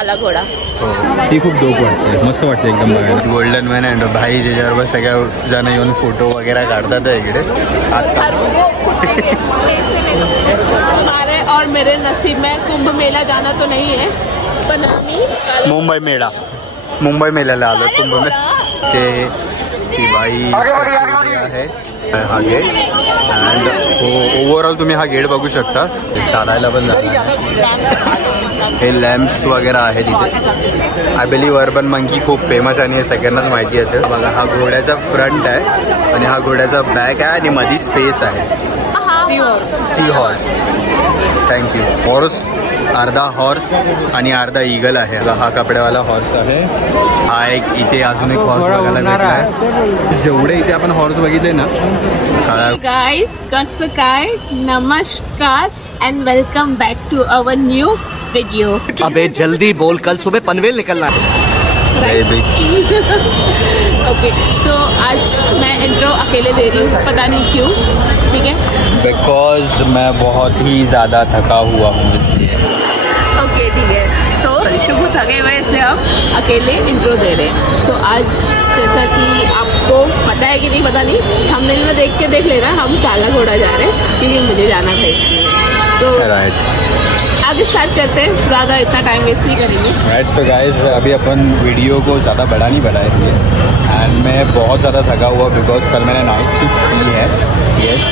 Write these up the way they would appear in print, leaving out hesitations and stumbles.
काला घोडा. ती खूप डोप वाटते, मस्त वाटते एकदम बघायला. गोल्डन मॅन अँड भाई त्याच्यावर सगळ्या जण येऊन फोटो वगैरे काढतात इकडे. हमारे और मेरे नसीब में कुंभ मेला जाना तो नहीं है, पण आम्ही मुंबई मेल्याला आलो. कुंभ मेला ती बाई आहे हा गेट. अँड ओव्हरऑल तुम्ही हा गेट बघू शकता. चालायला पण जाणार. हे लॅम्प्स वगैरे आहेत इथे. आय बिलीव्ह अर्बन मंकी खूप फेमस आणि हे सगळ्यांनाच माहिती असेल. बघा हा घोड्याचा फ्रंट आहे आणि हा घोड्याचा बॅक आहे आणि मध्ये स्पेस आहे. Sea horse. थँक्यू. हॉर्स अर्धा हॉर्स आणि अर्धा ईगल आहे. हा कपड्यावाला हॉर्स आहे. हा एक इथे अजून एक हॉर्स बघायला भेटलाय. जेवढे इथे आपण हॉर्स बघितले ना. गाइस कसं काय, नमस्कार and welcome back to our new video. अबे जल्दी बोल, कल सुबह पनवेल निकलना है. ओके सो आज मैं इंट्रो अकेले दे रही हूँ, पता नहीं क्यों. ठीक है, बिकॉज मैं बहुत ही ज़्यादा थका हुआ हूँ इसलिए. ओके ठीक है. सो शुभ थके हुए इसलिए हम अकेले इंट्रो दे रहे हैं. सो आज जैसा कि आपको पता है कि नहीं पता नहीं, थंबनेल में देख के देख लेना, हम काला घोड़ा जा रहे हैं क्योंकि मुझे जाना था इसलिए. तो आगे स्टार्ट करते हैं, ज़्यादा इतना टाइम वेस्ट नहीं करेंगे. राइट. सो गाइस अभी अपन वीडियो को ज़्यादा बड़ा नहीं बढ़ाएंगे. एंड मैं बहुत ज़्यादा थका हुआ बिकॉज कल मैंने नाइट शिफ्ट की है. यस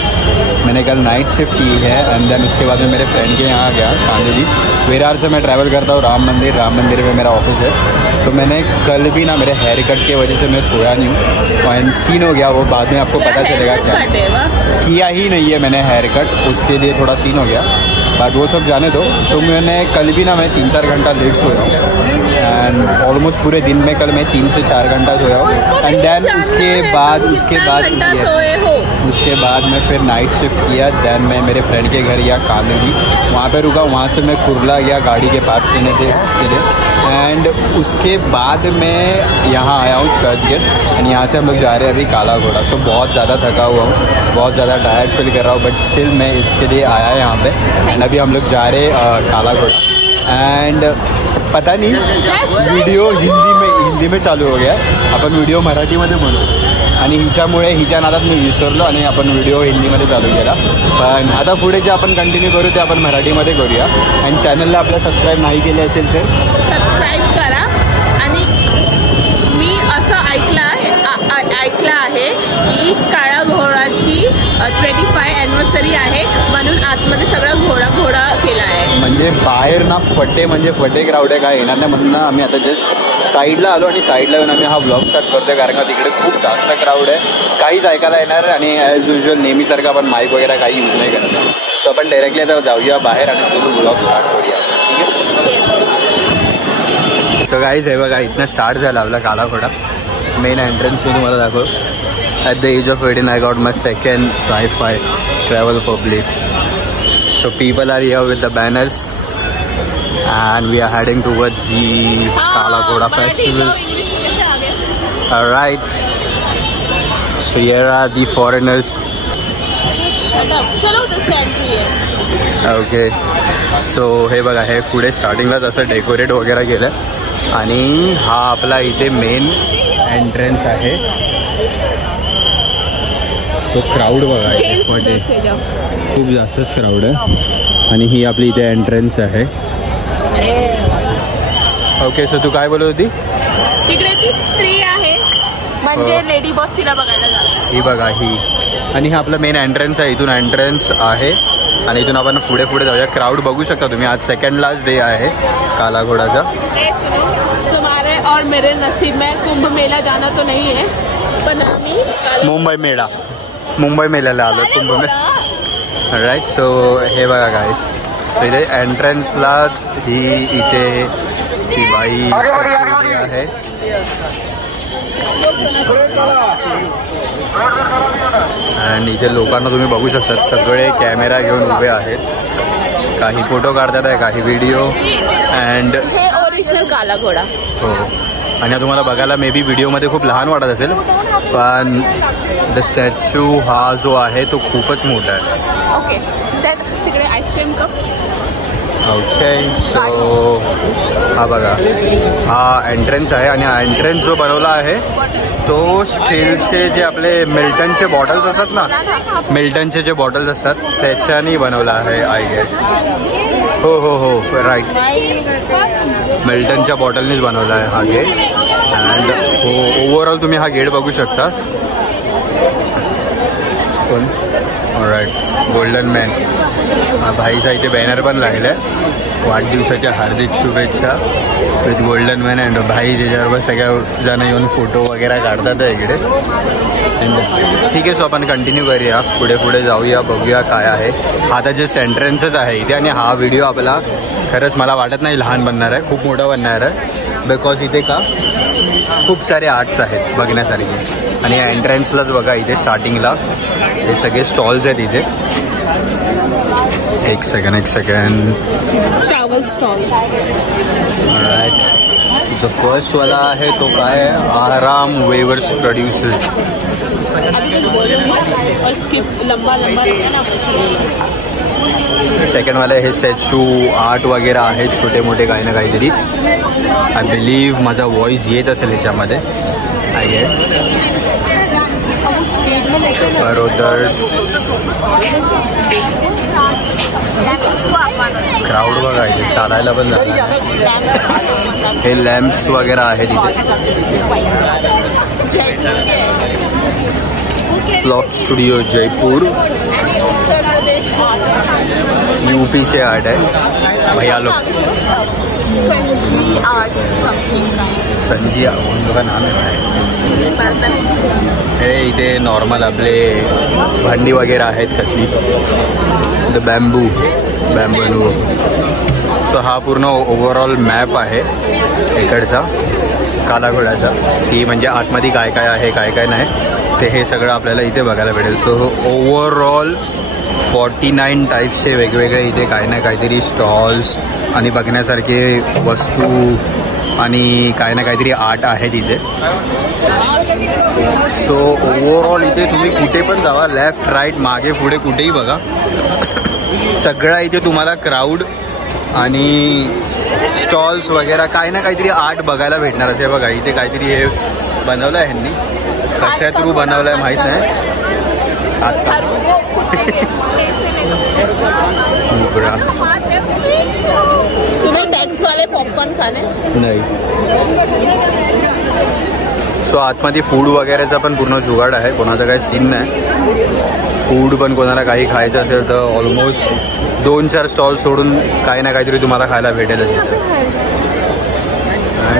मैंने कल नाइट शिफ्ट की है. एंड देन उसके बाद में मेरे फ्रेंड के यहाँ गया कांदिवली. विरार से मैं ट्रैवल करता हूँ राम मंदिर में मेरा ऑफिस है. तो मैंने कल भी ना मेरे हेयर कट की वजह से मैं सोया नहीं हूँ. एंड सीन हो गया वो बाद में आपको पता चलेगा. क्या किया ही नहीं है मैंने हेयर कट, उसके लिए थोड़ा सीन हो गया. बट वो सब जाने दो. सो मैंने कल भी ना मैं 3-4 घंटा लेट सोया हूँ. एंड ऑलमोस्ट पूरे दिन में कल मैं 3 से 4 घंटा सोया हूँ. एंड देन उसके बाद मैं फिर नाइट शिफ्ट किया. देन मैं मेरे फ्रेंड के घर गया कांदिवली, वहाँ पे रुका. वहाँ से मैं कुर्ला गया गाड़ी के पार्ट्स लेने थे इसके लिए. एंड उसके बाद मैं यहाँ आया हूँ चर्च गेट. एंड यहाँ से हम लोग जा रहे हैं अभी काला घोड़ा. सो बहुत ज़्यादा थका हुआ हूँ, बहुत ज़्यादा टायर्ड फील कर रहा हूँ. बट स्टिल मैं इसके लिए आया यहाँ पे. एंड अभी हम लोग जा रहे काला घोड़ा. एंड पता नहीं व्हिडिओ हिंदी में चालू हो गया. आपण व्हिडिओ मराठीमध्ये बनवू आणि हिच्यामुळे हिच्या नादात मी विसरलो आणि आपण व्हिडिओ हिंदीमध्ये चालू केला. पण आता पुढे जे आपण कंटिन्यू करू ते आपण मराठीमध्ये करूया. आणि चॅनलला आपलं सबस्क्राईब नाही केले असेल तर सबस्क्राईब करा. आणि मी असं ऐकलं आहे की काळा घोडाची 25 ॲनिव्हर्सरी आहे म्हणून आतमध्ये सगळा घोडा केला आहे. म्हणजे बाहेर ना फटे क्राऊड आहे, काय येणार नाही म्हणून आम्ही आता जस्ट साईडला आलो. आणि साईडला येऊन आम्ही हा ब्लॉग स्टार्ट करतोय कारण का तिकडे खूप जास्त क्राऊड आहे, काहीच ऐकायला येणार. आणि ॲज युजल नेहमीसारखं आपण माईक वगैरे काही यूज नाही करत. सो आपण डायरेक्टली आता जाऊया बाहेर आणि तो ब्लॉग स्टार्ट करूया. ठीक आहे. सो गाईज हे बघा इथनं स्टार्ट झाला आपला काला घोडा. मेन एंट्रन्स मी तुम्हाला दाखव. At the age of 18, I got my second sci-fi travel for bliss. So people are here with the banners, and we are heading towards the Kala Ghoda festival. All right. So here are the foreigners. चलो this entry आहे. Okay. So हे बघा हे पुढे स्टार्टिंगलाच असं decorate वगैरे केलं आणि हा आपला इथे मेन एंट्रन्स आहे. सो क्राऊड बघा खूप जास्तच क्राऊड आहे. आणि ही आपली इथे एंट्रन्स आहे. ओके सो तू काय बोलत होती. तिकडे ती स्त्री आहे म्हणजे लेडी बॉस तिला बघायला जाते. ही बघा ही. आणि हा आपला मेन एंट्रन्स आहे. इथून एंट्रन्स आहे आणि इथून आपण पुढे जाऊया. क्राऊड बघू शकता तुम्ही. आज सेकंड लास्ट डे आहे काला घोडाचा. तुम्हारे और मेरे नसीब में कुंभ मेला जाना तो नहीं है, पण आम्ही मुंबई मेल्याला आलो. कुंभ मेला. राईट. सो हे बघा गाईस. सो इथे एंट्रन्सलाच ही इथे ती बाई आहे. आणि इथे लोकांना तुम्ही बघू शकता सगळे कॅमेरा घेऊन उभे आहेत. काही फोटो काढतात आहे, काही व्हिडिओ. अँड ओरिजिनल काला घोडा. हो. आणि तुम्हाला बघायला मे बी व्हिडिओमध्ये खूप लहान वाटत असेल पण द स्टॅच्यू हा जो आहे तो खूपच मोठा आहे. ओके. तिकडे आईस्क्रीम कप. ओके. सो हा बघा, हा एंट्रन्स आहे आणि हा एंट्रन्स जो बनवला आहे तो स्टीलचे जे आपले मिल्टनचे बॉटल्स असतात ना, मिल्टनचे जे बॉटल्स असतात त्याच्यानी बनवला आहे आय गेस. हो हो हो राईट, मिल्टनच्या बॉटलनीच बनवला आहे हा गेट. अँड हो ओव्हरऑल तुम्ही हा गेट बघू शकता. कोण राईट, गोल्डन मॅन. भाईचा इथे बॅनर पण लागला आहे, वाढदिवसाच्या हार्दिक शुभेच्छा विथ गोल्डन मॅन. अँड भाई त्याच्याबरोबर सगळ्या जण येऊन फोटो वगैरे काढतात इकडे. ठीक आहे, सो आपण कंटिन्यू करूया, पुढे पुढे जाऊया, बघूया काय आहे. आता जे एंट्रन्सच आहे इथे आणि हा व्हिडिओ आपला खरंच मला वाटत नाही लहान बनणार आहे, खूप मोठा बनणार आहे. बिकॉज इथे का खूप सारे आर्ट्स आहेत बघण्यासारखे. आणि या एंट्रन्सलाच बघा इथे स्टार्टिंगला हे सगळे स्टॉल्स आहेत इथे. एक सेकंड ट्रॅव्हल स्टॉल. जो फर्स्ट वाला आहे तो काय आहे, आराम वेवर्स प्रोड्यूसर. सेकंड वाला हे स्टॅच्यू आर्ट वगैरे आहेत छोटे मोठे काही ना काहीतरी. आय बिलीव्ह माझा व्हॉइस येत असेल ह्याच्यामध्ये आय गेस. बरोदर्स क्राऊड बघा इथे, चालायला पण झालं. हे लॅम्प्स वगैरे आहेत इथे. ब्लॉक स्टुडिओ जयपूर, यूपीचे आर्ट आहे. भैया लोग संजी का नाम आहे. हे इथे नॉर्मल आपले भांडी वगैरे आहेत कसली, द बॅम्बू. सो हा पूर्ण ओव्हरऑल मॅप आहे इकडचा कालाघोडाचा, की म्हणजे आतमध्ये काय काय आहे काय काय नाही ते हे सगळं आपल्याला इथे बघायला भेटेल. सो ओव्हरऑल 49 टाईप्सचे वेगवेगळे इथे काही ना काहीतरी स्टॉल्स आणि बघण्यासारखे वस्तू आणि काही ना काहीतरी आर्ट आहे तिथे. सो ओव्हरऑल इथे तुम्ही कुठे पण जावा, लेफ्ट राईट मागे पुढे कुठेही बघा, सगळा इथे तुम्हाला क्राऊड आणि स्टॉल्स वगैरे काही ना काहीतरी आर्ट बघायला भेटणार. असे बघा इथे काहीतरी हे बनवलं आहे ह्यांनी, कशा थ्रू बनवलं आहे माहीत नाही आता. तुम्ही टॅक्स वाले पॉपकॉर्न खाणे नाही. सो आतमध्ये फूड वगैरेचा पण पूर्ण जुगाड आहे, कोणाचा काही सीन नाही. फूड पण कोणाला काही खायचं असेल तर ऑलमोस्ट 2-4 स्टॉल सोडून काही ना काहीतरी तुम्हाला खायला भेटेलच इथे.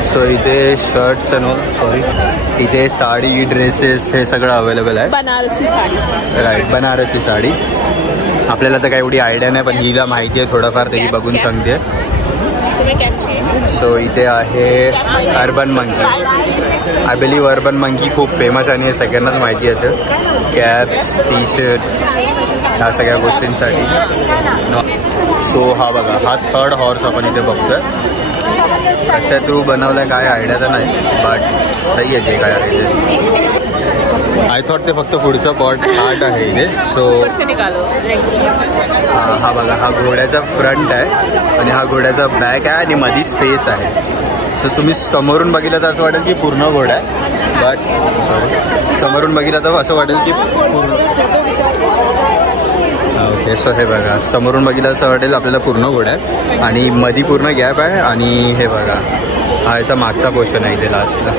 सो इथे शर्ट्स सॉरी इथे साडी ड्रेसेस हे सगळं अवेलेबल आहे. बनारसी साडी, राईट, बनारसी साडी. आपल्याला तर काही एवढी आयडिया नाही, पण हिला माहिती आहे थोडंफार, त्याची बघून सांगते. सो इथे आहे urban monkey. I believe urban monkey खूप फेमस आणि हे सगळ्यांनाच माहिती असेल. कॅप्स, टी शर्ट्स ह्या सगळ्या गोष्टींसाठी. सो हा बघा, हा 3rd हॉर्स आपण इथे बघतोय. कशा थ्रू बनवलाय काय आयडिया तर नाही, बट सही आहे जे काय आहे. आय थॉट ते फक्त पुढचं पॉट आर्ट आहे इथे. सो हा बघा, हा घोड्याचा फ्रंट आहे आणि हा घोड्याचा बॅक आहे आणि मध्ये स्पेस आहे. सो तुम्ही समोरून बघितलं तर असं वाटेल की पूर्ण घोडा आहे, बट सॉरी समोरून बघितलं तर असं वाटेल की पूर्ण. ओके, सो हे बघा समोरून बघितलं असं वाटेल आपल्याला पूर्ण घोडा आहे आणि मध्ये पूर्ण गॅप आहे. आणि हे बघा हा याचा मागचा पोर्शन आहे इथे लास्टला.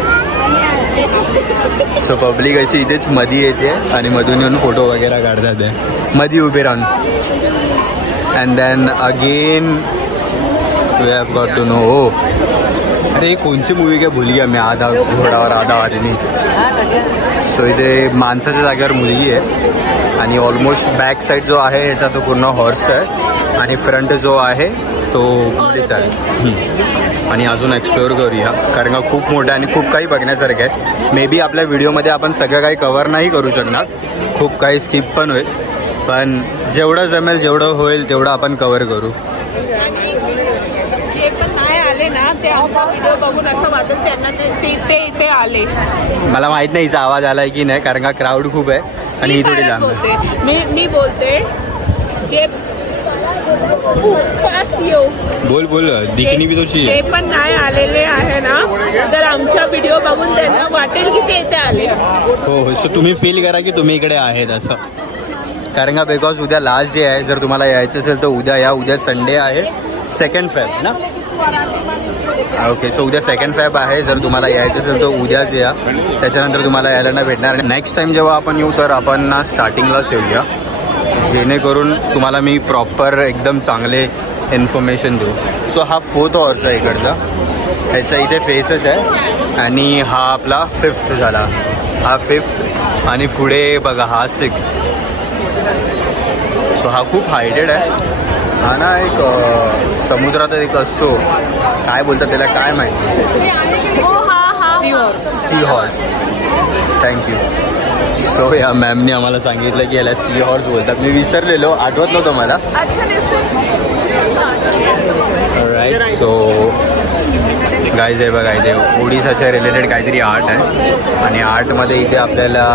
सो पब्लिक अशी इथेच मध्ये येते आणि मधून येऊन फोटो वगैरे काढतात आहे मध्ये उभे राहून. And then again we have got to know. हो अरे कोणची मूवी काय भूल गया मी, आधा घोडावर आधा आदमी. सो इथे माणसाच्या जागेवर मुलगी आहे आणि ऑलमोस्ट बॅक साईड जो आहे याचा तो पूर्ण हॉर्स आहे आणि फ्रंट जो आहे तो घोडीच आहे. आणि अजून एक्सप्लोअर करूया कारण का खूप मोठं आणि खूप काही बघण्यासारखं आहे. मे बी आपल्या व्हिडिओमध्ये आपण सगळं काही कव्हर नाही करू शकणार, खूप काही स्किप पण होईल, पण जेवढं जमेल जेवढं होईल तेवढं आपण कव्हर करू. जे पण नाही आले ना ते आमचा व्हिडिओ बघून असं वाटेल त्यांना ते इथे आले. मला माहित नाही हिचा आवाज आलाय की नाही कारण का क्राऊड खूप आहे आणि ही थोडी लांब आहे. मी बोलते जे बोल बोल दिखनी भी तो जे चाहिए. पण नाही आलेले आहे ना तर आमचा व्हिडिओ बघून त्यांना वाटेल की ते इथे आले. हो सो तुम्ही फील करा की तुम्ही इकडे आहेत असं. कारण का बिकॉज उद्या लास्ट डे आहे. जर तुम्हाला यायचं असेल तर उद्या या. उद्या संडे आहे 2 फेब ना. ओके सो उद्या 2 फेब आहे. जर तुम्हाला यायचं असेल तर उद्याच या. त्याच्यानंतर तुम्हाला यायला नाही भेटणार. आणि नेक्स्ट टाइम जेव्हा आपण येऊ तर आपण ना स्टार्टिंगलाच येऊया जेणेकरून तुम्हाला मी प्रॉपर एकदम चांगले इन्फॉर्मेशन देऊ. सो हा 4th हॉर्स आहे इकडचा. ह्याचा इथे फेसच आहे आणि हा आपला 5th झाला. हा 5th आणि पुढे बघा हा 6th. सो हा खूप हायटेड आहे. हा ना एक समुद्रात एक असतो काय बोलतात त्याला काय माहिती. C horse. थँक्यू. सो या मॅमने आम्हाला सांगितलं की याला सी हॉर्स बोलतात. मी विसरलेलो आठवत नव्हतं मला. राईट. सो गाईज आहे बघा इथे ओडिसाच्या रिलेटेड काहीतरी आर्ट आहे आणि आर्टमध्ये इथे आपल्याला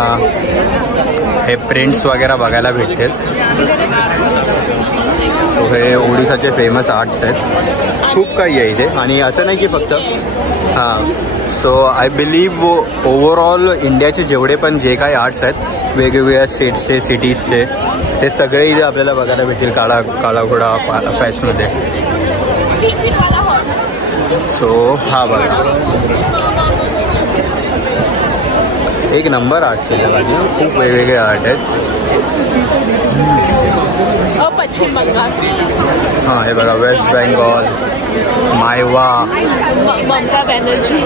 हे प्रिंट्स वगैरे बघायला भेटतील. सो हे ओडिसाचे फेमस आर्ट्स आहेत. खूप काही आहे इथे आणि असं नाही की फक्त हां. सो आय बिलीव्ह ओव्हरऑल इंडियाचे जेवढे पण जे काही आर्ट्स आहेत वेगवेगळ्या स्टेट्सचे सिटीजचे ते सगळे इथे आपल्याला बघायला भेटतील काळा घोडा फॅशनमध्ये. सो हा बघा एक नंबर आर्ट केलं पाहिजे. खूप वेगवेगळे आर्ट आहेत. पश्चिम बंगाल. हां हे बघा वेस्ट बेंगॉल मायवा ममता बॅनर्जी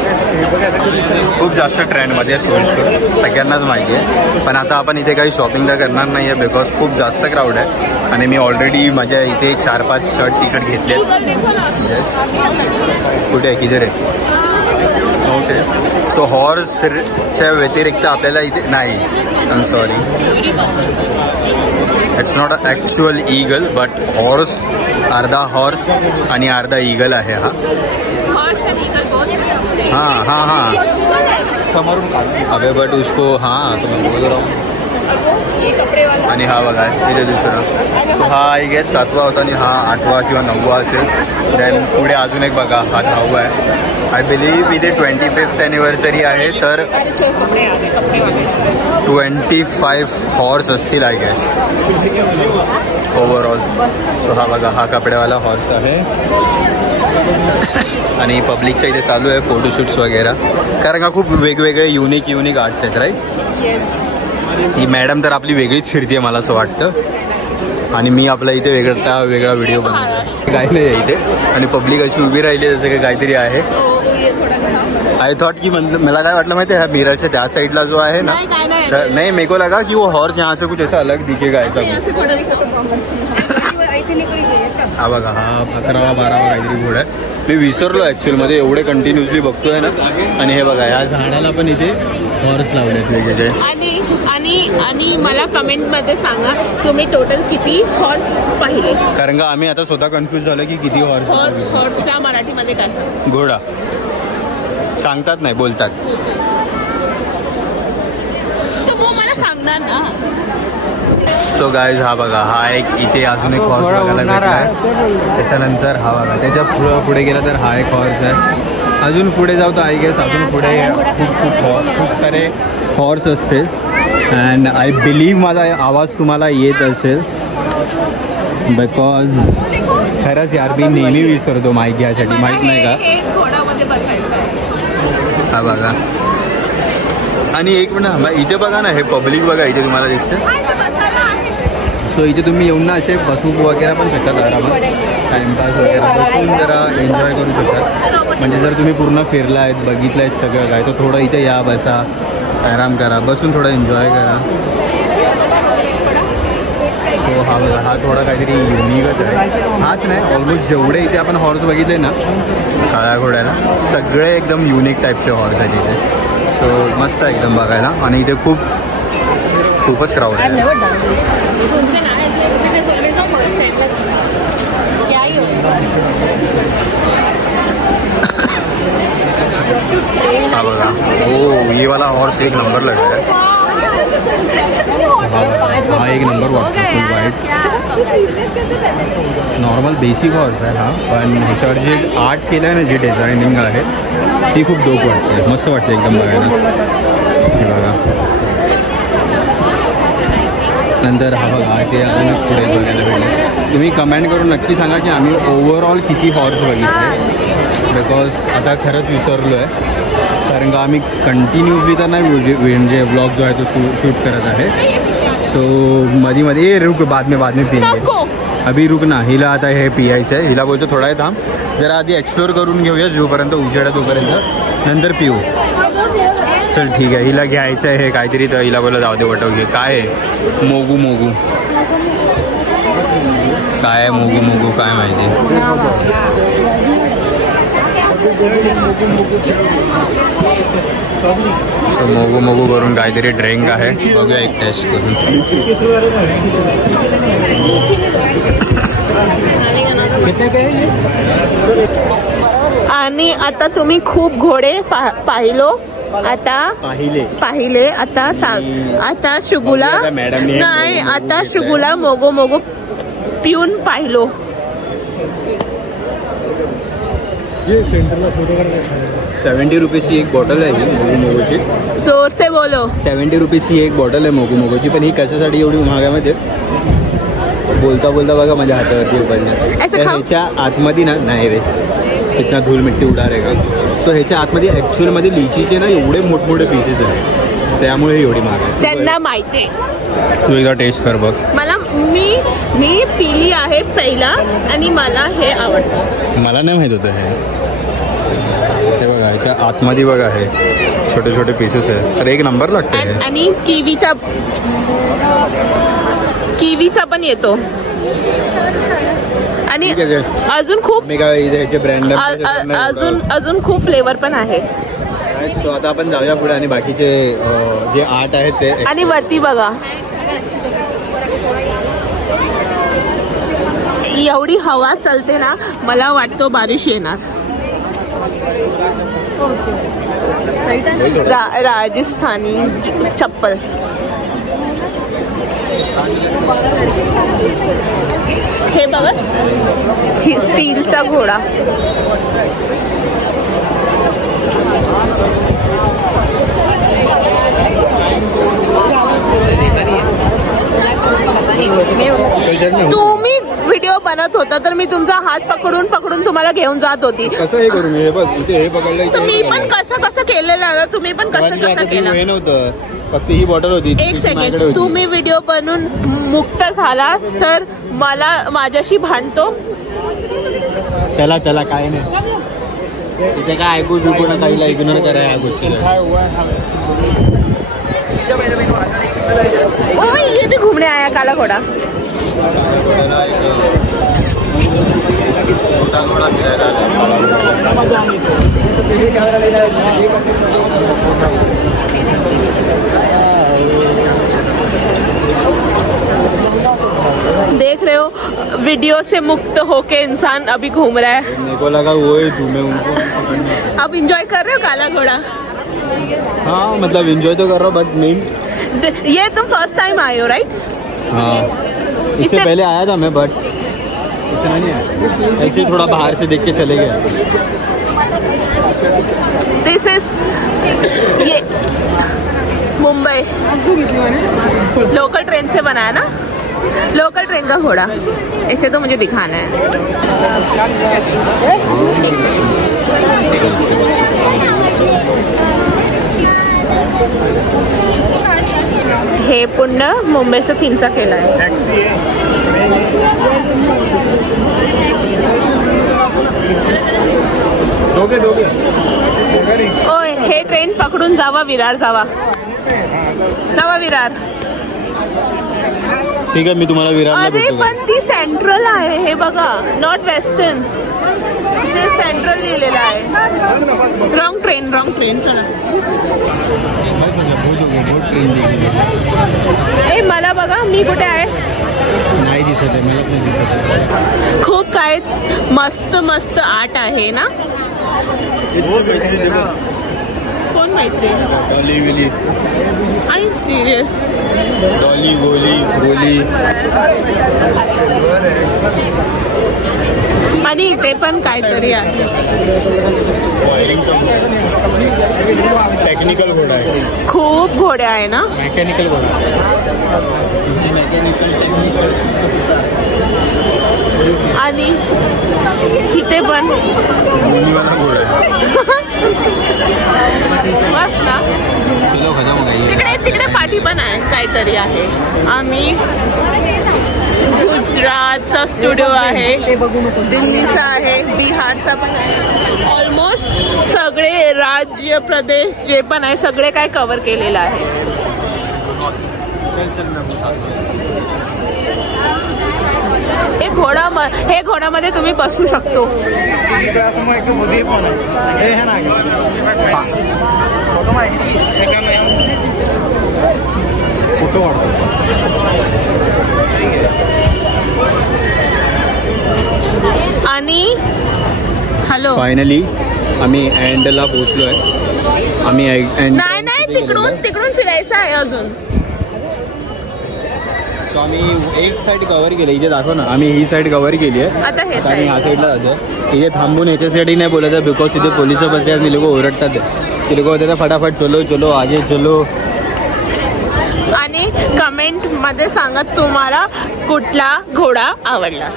खूप जास्त ट्रेंडमध्ये आहे. सोनशूट सगळ्यांनाच माहिती आहे. पण आता आपण इथे काही शॉपिंग तर करणार नाही आहे बिकॉज खूप जास्त क्राऊड आहे आणि मी ऑलरेडी माझ्या इथे 4-5 शर्ट टी शर्ट घेतले आहेत. कुठे आहे किती रे. ओके सो हॉर्सच्या व्यतिरिक्त आपल्याला इथे नाही. I am sorry it's not a actual eagle but horse. अर्धा हॉर्स आणि अर्धा ईगल आहे हा. हां हां हां समोरून काढ अबे बट उसको हां तुम्ही बोल रहा. आणि हा बघा इथे दुसरा. सो हा आय गेस 7वा होता आणि हा 8वा किंवा 9वा असेल. देन पुढे अजून एक बघा हा 9वा आहे. आय बिलीव्ह इथे 25th ॲनिव्हर्सरी आहे तर 25 हॉर्स असतील आय गेस ओव्हरऑल. सो हा बघा हा कपड्यावाला हॉर्स आहे आणि पब्लिकच्या इथे चालू आहे फोटोशूट्स वगैरे. कारण का खूप वेगवेगळे युनिक आर्ट्स आहेत राईट. ही मॅडम तर आपली वेगळीच फिरते मला असं वाटतं आणि मी आपला इथे वेगळा व्हिडिओ बनवतो काय नाही इथे. आणि पब्लिक अशी उभी राहिली जसं काही काहीतरी आहे. आय थॉट की मला काय वाटलं माहिती आहे ह्या मिररच्या त्या साईडला जो आहे ना नहीं मेरे को लगा कि वो हॉर्स यहाँ से कुछ ऐसा अलग दिखेगा ऐसा हा बघा हा 11वा-12वा काहीतरी घोडा आहे. मी विसरलो ॲक्च्युअलमध्ये एवढे कंटिन्युअसली बघतोय ना. आणि हे बघा या झाडाला पण इथे हॉर्स लावलेत वेगवेगळे. आणि मला कमेंटमध्ये सांगा तुम्ही टोटल किती हॉर्स पाहिले. कारण का आम्ही आता स्वतः कन्फ्युज झालो की किती हॉर्सला मराठीमध्ये काय सांगतात. घोडा सांगतात नाही बोलतात. तर मग मला सांगणार ना. तो गाईज हा बघा हा एक इथे अजून एक हॉर्स बघायला भेटला आहे. त्याच्यानंतर हा बघा त्याच्या पुढे गेला तर हा एक हॉर्स आहे. अजून पुढे जाऊ तर आय गेस अजून पुढे खूप सारे हॉर्स असतील. अँड आय बिलीव्ह माझा आवाज तुम्हाला येत असेल बिकॉज खरंच यार मी नेहमी विसरतो माईक घ्यायसाठी. माहीत नाही का हा बघा. आणि एक मिनिट इथे बघा ना हे पब्लिक बघा इथे तुम्हाला दिसते. सो इथे तुम्ही येऊन ना असे बसू वगैरे पण शकतात आरामात टाइमपास वगैरे बसून जरा एन्जॉय करू शकतात. म्हणजे जर तुम्ही पूर्ण फिरला आहेत बघितलं आहेत सगळं काय तर थोडं इथे या बसा आराम करा बसून थोडं एन्जॉय करा. सो हा बघा हा थोडा काहीतरी युनिकच आहे. हाच नाही ऑलमोस्ट जेवढे इथे आपण हॉर्स बघितले ना काळ्या घोड्याला सगळे एकदम युनिक टाईपचे हॉर्स आहेत इथे. सो मस्त आहे एकदम बघायला. आणि इथे खूपच क्राऊड आहे. हा बघा हो ये वाला हॉर्स एक नंबर लग रहा है. हा एक नंबर वाटतो. राईट. नॉर्मल बेसिक हॉर्स आहे हा, पण ह्याच्यावर जे आर्ट केलं आहे ना, जी डिझायनिंग आहे ती खूप डोप वाटते, मस्त वाटते एकदम बघायला. हे बघा. नंतर हा बघा ते अजून पुढे बघायला भेटले. तुम्ही कमेंट करून नक्की सांगा की आम्ही ओव्हरऑल किती हॉर्स बघितले, बिकॉज आता खरंच विसरलो आहे. कारण का आम्ही कंटिन्युअसली तर नाही म्हणजे ब्लॉग जो आहे तो शूट करत आहे. सो मध्ये रुक बाद में पिएंगे, अभी रुक ना. हिला आता हे पियायचं आहे. हिला बोलतो थोडा थांब, जरा आधी एक्सप्लोर करून घेऊया जोपर्यंत उजेड आहे तोपर्यंत, नंतर पिऊ. चल ठीक आहे. हिला घ्यायचं आहे हे काहीतरी, तर हिला बोला जाऊ दे वटव घे. काय आहे मोगू मोगू, काय आहे मोगू मोगू काय माहिती. सो मोगू मोगू करून काहीतरी ड्रिंक आहे, बघूया एक टेस्ट करून. आणि आता तुम्ही खूप घोडे पाहिले आता सांग. आता शुगुला नाही, आता शुगुला मोगो मोगो पिऊन पाहिलो. ये सेंटरला फोटो काढायला 70 रुपीची एक बॉटल आहे ही मोगू मोगूची. जोर से बोलो. 70 रुपीची एक बॉटल आहे मोगू मोगूची, पण ही कशासाठी एवढी महाग आहे माहिती आहे? बोलता बोलता बघा माझ्या हातावरती उघडण्यात. ह्याच्या आतमध्ये ना नाही रे, कितना धूल मिट्टी उडा रहेगा. सो ह्याच्या आतमध्ये ॲक्च्युअलमध्ये लिचीचे ना एवढे मोठमोठे पीसेस आहेत, त्यामुळे एवढी महाग आहे. त्यांना माहिती आहे. तू एकदा टेस्ट कर बघ. मला मी पिली आहे पहिला आणि मला हे आवडतं. मला नाही माहीत होतं हे बघा. ह्याच्या आतमध्ये बघा हे छोटे छोटे पीसेस आहे, तर एक नंबर लागते. आणि किवीचा पण येतो. आणि अजून खूप ब्रँड अजून खूप फ्लेवर पण आहे. सो आता आपण जाऊया पुढे आणि बाकीचे जे आर्ट आहेत ते. आणि वरती बघा, एवढी हवा चलते ना, मला वाटतो बारिश येणार. राजस्थानी चप्पल. हे बघा, स्टीलचा घोडा. तुम्ही व्हिडिओ बनत होता तर मी तुमचा हात पकडून तुम्हाला घेऊन जात होती. कसं हे करू मी? हे बघ इथे हे पकडलं. तुम्ही पण कसं केलेलं, तुम्ही पण कसं केलं. हे नव्हतं, फक्त ही बॉटल होती. एक सेकंड, तुम्ही व्हिडिओ बनून मुक्त झाला तर मला माझ्याशी भांडतो. चला चला काय नाही, तिथे काय ऐकू बिकू ना, काहीला इग्नोर करा या गोष्टीला. ये भी घूमने आया काला घोड़ा. देख रहे हो, वीडियो से मुक्त होके इंसान अभी घूम रहा है. मेरे को लगा वो ही तुम्हें उनको. अब एंजॉय कर रहे हो काला घोड़ा? हाँ मतलब एंजॉय तो कर रहा हूँ, बट नहीं. ये तुम फर्स्ट टाइम आए हो राइट? हाँ, इससे पहले आया था मैं, बट इतना नहीं आया. ऐसे थोड़ा बाहर से देख के चले गए. दिस इज ये मुंबई लोकल ट्रेन से बनाया ना, लोकल ट्रेन का घोड़ा. ऐसे तो मुझे दिखाना है. हे पुण्य मुंबई से 3चा केला आहे. ओय, हे ट्रेन पकडून जावा विरार. जावा विरार. ठीक आहे, मी तुम्हाला विरारला अरे भेटतो. पण ती सेंट्रल आहे, हे बघा, नॉट वेस्टर्न. ते सेंट्रल लिहिलेलं आहे. Wrong train. चला. ए मला बघा, मी कुठे आहे? नाही दिसत आहे मला, पण दिसत आहे. खूप काय मस्त आर्ट आहे ना. कोण माहिती डॉली विली आणि सिरियस डॉली गोली गोली. आणि इथे पण काहीतरी आहे. टेक्निकल घोडा आहे. खूप घोडे आहे ना. मेकॅनिकल घोडा. आणि इथे पण घोडा मस्त ना. तिकडे पाठी पण आहे काहीतरी आहे. आम्ही गुजरातचा स्टुडिओ आहे, दिल्लीचा आहे, बिहारचा पण आहे. ऑलमोस्ट सगळे राज्य प्रदेश जे पण आहे सगळे काय कव्हर केलेलं आहे. हे घोड्यामध्ये तुम्ही बसू शकतो. आणि हॅलो फायनली आम्ही एंडला पोहोचलोय. आम्ही नाही तिकडून फिरायचं आहे अजून. सो आम्ही एक साईड कव्हर केली. इथे दाखव ना. आम्ही ही साईड कव्हर केली आहे. आता हे आणि ह्या साईडला जातो. इथे थांबून याच्यासाठी नाही बोलायचं बिकॉज इथे पोलिस बसले आणि लोक ओरडतात. ते लोक होते फटाफट चलो चलो आजे चलो. आणि कमेंट मध्ये सांगत तुम्हाला कुठला घोडा आवडला.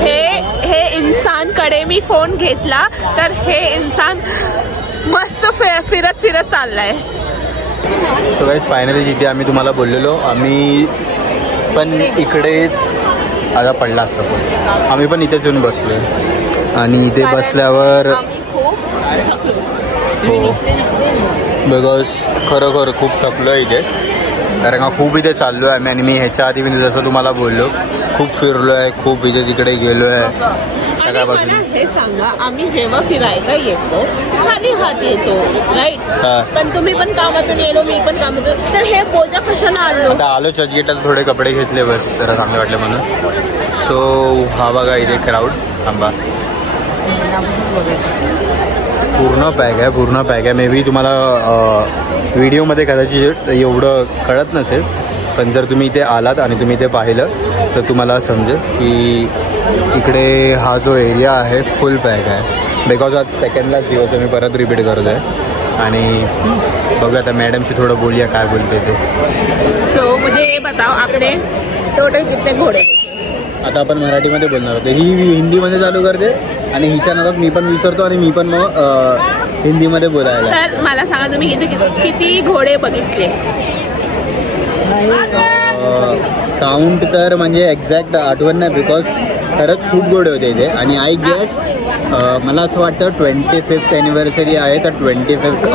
हे इन्सानकडे मी फोन घेतला तर हे इन्सान मस्त फिरत चाललाय. सो गाईज फायनली जिथे आम्ही तुम्हाला बोललेलो आम्ही पण इकडेच आता पडला असता पण आम्ही पण इथेच येऊन बसलोय. आणि इथे बसल्यावर हो बिकॉज खरोखर खूप थकलो आहे इथे. कारण का खूप इथे चाललो आहे आम्ही. आणि मी ह्याच्या आधी मी जसं तुम्हाला बोललो खूप फिरलो आहे, खूप इथे तिकडे गेलो आहे सकाळपासून. हे सांगा, आम्ही जेव्हा फिरायला येतो खाली हात येतो राईट, पण तुम्ही पण कामातून येलो मी पण कामातून, तर हे बोजा कशाला आणलो. आता आलो चर्चगेटात थोडे कपडे घेतले बस जरा चांगले वाटले म्हणून. सो हा बघा इथे क्राऊड थांबा पूर्ण पॅक आहे. मे बी तुम्हाला व्हिडिओमध्ये कदाचित एवढं कळत नसेल पण जर तुम्ही इथे आलात आणि तुम्ही इथे पाहिलं तर तुम्हाला समजेल की इकडे हा जो एरिया आहे फुल पॅक आहे. बिकॉज आज सेकंडलाच दिवस मी परत रिपीट करत आहे. आणि बघूया आता मॅडमशी थोडं बोलूया काय बोलते ते. सो मुझे ये बताओ आपने टोटल कितने घोडे. आता आपण मराठीमध्ये बोलणार होतो. ही हिंदीमध्ये चालू करते आणि हिच्या नादात मी पण विसरतो आणि मी पण मग हिंदीमध्ये बोलायला. तर मला सांगा तुम्ही इथे किती घोडे बघितले. काउंट तर म्हणजे एक्झॅक्ट आठवण नाही बिकॉज खरंच खूप घोडे होते इथे. आणि आय गेस मला असं वाटतं 25th ॲनिव्हर्सरी आहे तर 25th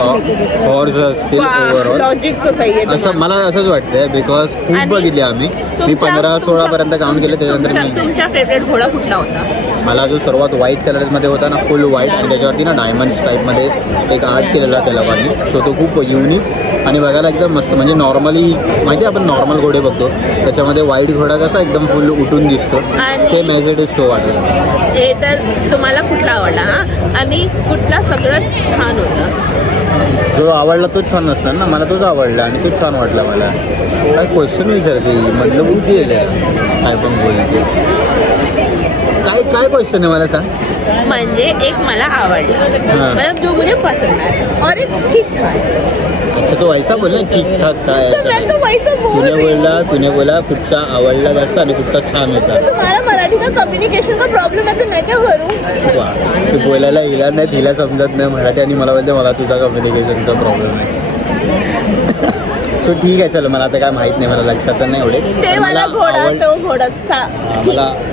हॉर्स असतील ओव्हरऑल. लॉजिक तो सही आहे. असं मला असंच वाटतंय बिकॉज खूप बघितले आम्ही. मी 15-16 पर्यंत काउंट केले. त्याच्यानंतर तुमचा फेवरेट घोडा कुठला होता. मला जो सर्वात व्हाईट कलरमध्ये होता ना फुल व्हाईट आणि त्याच्यावरती ना डायमंड्स टाईपमध्ये एक आर्ट केलेला त्या लोकांनी. सो तो खूप युनिक आणि बघायला एकदम मस्त. म्हणजे नॉर्मली माहिती आहे आपण नॉर्मल घोडे बघतो त्याच्यामध्ये व्हाईट घोडा कसा एकदम फुल उठून दिसतो सेम ॲज इट इज तो वाटतो. हे तर तुम्हाला कुठला आवडला आणि कुठला सगळ्यात छान होता. जो आवडला तोच छान नसणार ना. मला तोच आवडला आणि तोच छान वाटला. मला काय क्वेश्चन विचारते मधलं बुद्धी आहे काय पण बोलते. काय क्वेश्चन आहे मला सांग. म्हणजे एक मला आवडला मतलब जो मुझे पसंद है और एक ठीक ठाक. अच्छा तो वैसा बोल ना ठीक ठाक काय. तुने बोला कुठचा आवडला जास्त आणि कुठचा छान होता. तुम्हाला मराठी का कम्युनिकेशन का प्रॉब्लेम आहे तर मैं क्या करू. तू बोलायला हिला नाही तिला समजत नाही मराठी आणि मला बोलते मला तुझा कम्युनिकेशनचा प्रॉब्लेम आहे. सो ठीक आहे चल. मला आता काय माहित नाही. मला लक्षात तर नाही एवढे. मला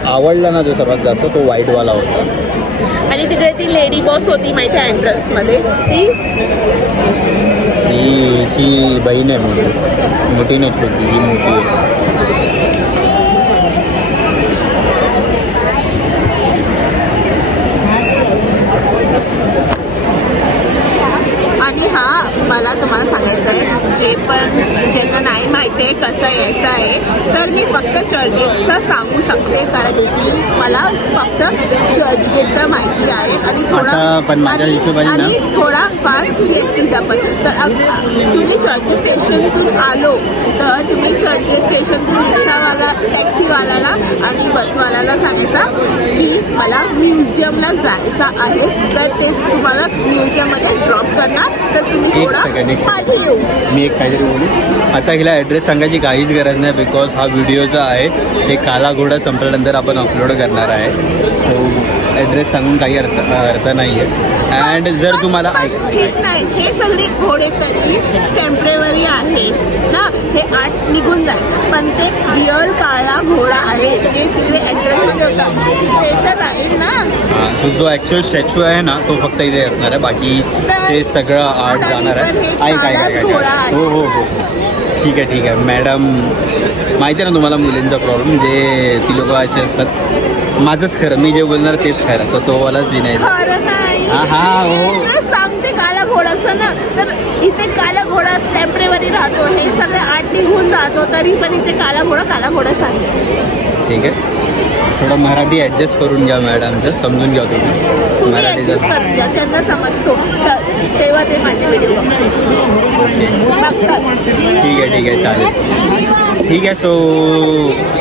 आवडला ना जो सर्वात जास्त तो व्हाईटवाला होता. आणि तिकडे ती लेडी बॉस होती माहिती आहे एंट्रन्स मध्ये. हिची बहीण आहे मोठी नाही छोटी. ही मोठी आहे. आणि हा मला तुम्हाला सांगायचं आहे जे पण ज्यांना नाही माहिती आहे कसं यायचं आहे तर मी फक्त चर्चगेटचं सांगू शकते, कारण की मला फक्त चर्चगेटच्या माहिती आहे आणि थोडा फार सीएसटीचा पण. तर तुम्ही चर्चगेट स्टेशनतून आलो तर तुम्ही चर्चगेट स्टेशनतून रिक्षावाला, टॅक्सीवाल्याला आणि बसवाल्याला सांगायचा की मला म्युझियमला जायचं आहे, तर ते तुम्हाला म्युझियममध्ये ड्रॉप करणार. तर तुम्ही थोडा पाठी येऊ. मी एक काहीतरी बोलू. आता हिला ॲड्रेस सांगायची काहीच गरज नाही, बिकॉज हा व्हिडिओ जो आहे ते काला घोडा संपल्यानंतर आपण अपलोड करणार आहे. सो ॲड्रेस सांगून काही अर्थ नाही आहे. अँड जर तुम्हाला नाही, हे सगळे घोडे तरी टेम्परेवरी आहे ना, हे आत निघून जाईल, पण ते रिअल काळा घोडा आहे जे तिकडे एंट्रन्समध्ये होता ते तर राहील ना. सो जो ॲक्च्युअल स्टॅच्यू आहे ना तो फक्त इथे असणार आहे, बाकी ते सगळं आर्ट जाणार आहे. काय हो हो हो ठीक आहे मॅडम. माहिती आहे ना तुम्हाला मुलींचा प्रॉब्लेम, जे ती लोक असे असतात. माझंच खरं, मी जे बोलणार तेच खरं, तर तो वाला सीन आहे. सांगते काला घोडाचं ना, तर इथे काला घोडा टेम्परेवरी राहतो, हे सगळे आत निघून राहतो, तरी पण इथे काला घोडा सांगते. ठीक आहे, थोडं मराठी ॲडजस्ट करून घ्या मॅडमचं, समजून घ्या तुम्ही मराठीचं. त्यांना समजतो तेव्हा ते माझे व्हिडिओ बघतात. ठीक आहे चालेल. ठीक आहे. सो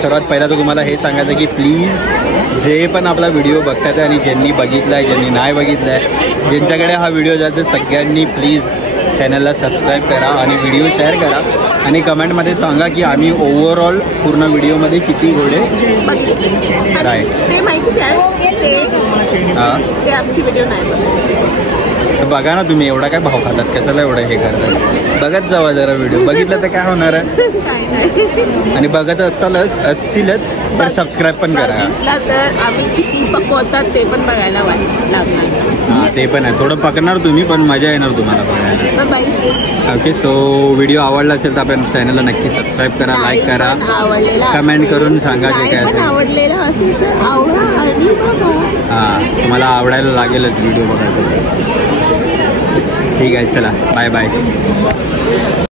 सर्वात पहिला तर तुम्हाला हे सांगायचं की प्लीज जे पण आपला व्हिडिओ बघतात आणि ज्यांनी बघितला आहे, ज्यांनी नाही बघितला आहे, ज्यांच्याकडे हा व्हिडिओ जातो, सगळ्यांनी प्लीज चॅनलला सबस्क्राईब करा आणि व्हिडिओ शेअर करा आणि कमेंटमध्ये सांगा की आम्ही ओव्हरऑल पूर्ण व्हिडिओमध्ये किती घोडे राईट ते माहिती आहे. ते आमची व्हिडिओ नाही तर बघा ना तुम्ही, एवढा काय भाव खातात, कशाला एवढं हे करतात. बघत जावा जरा व्हिडिओ, बघितलं तर काय होणार आहे. आणि बघत असतीलच पण सबस्क्राईब पण करा. तर आम्ही किती पकवतात ते पण बघायला लागणार. हां ते पण आहे, थोडं पकडणार तुम्ही पण मजा येणार तुम्हाला बघायला. ओके. सो व्हिडिओ आवडला असेल तर आपण चॅनलला नक्की सबस्क्राईब करा, लाईक करा, कमेंट करून सांगा जे काय असेल. आवडलेला असेल तर आवडा आणि बघा. हां मला आवडायला लागेलच व्हिडिओ बघायला. ठीक आहे, चला बाय बाय.